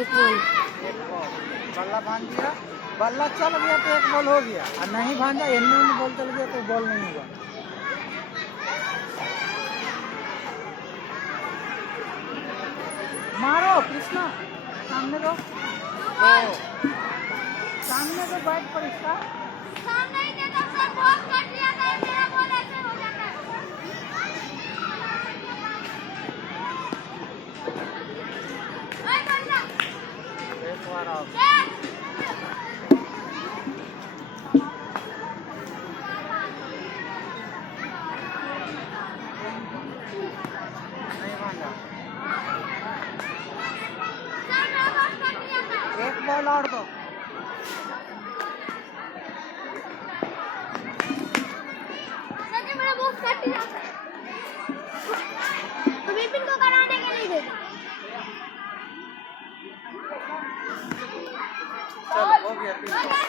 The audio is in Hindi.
एक बॉल। एक बॉल बल्ला भांज दिया, बल्ला चल गया तो एक बॉल हो गया, और नहीं भांजा इनमें बॉल चल गया तो बॉल नहीं हुआ। मारो कृष्णा, सामने दो, सामने दो बैट पर इसका। सामने ही देता सर, बहुत कट लिया था, मेरा बॉल ऐसे हो जाता है। ओए बल्ला एक बार आउट। नहीं भांजा, सर मेरा बॉल कट लिया था। एक बॉल और दो। सर जी मेरा बॉल कट लिया था, तो विपिन को कराने के लिए दे। चलो हो गया 3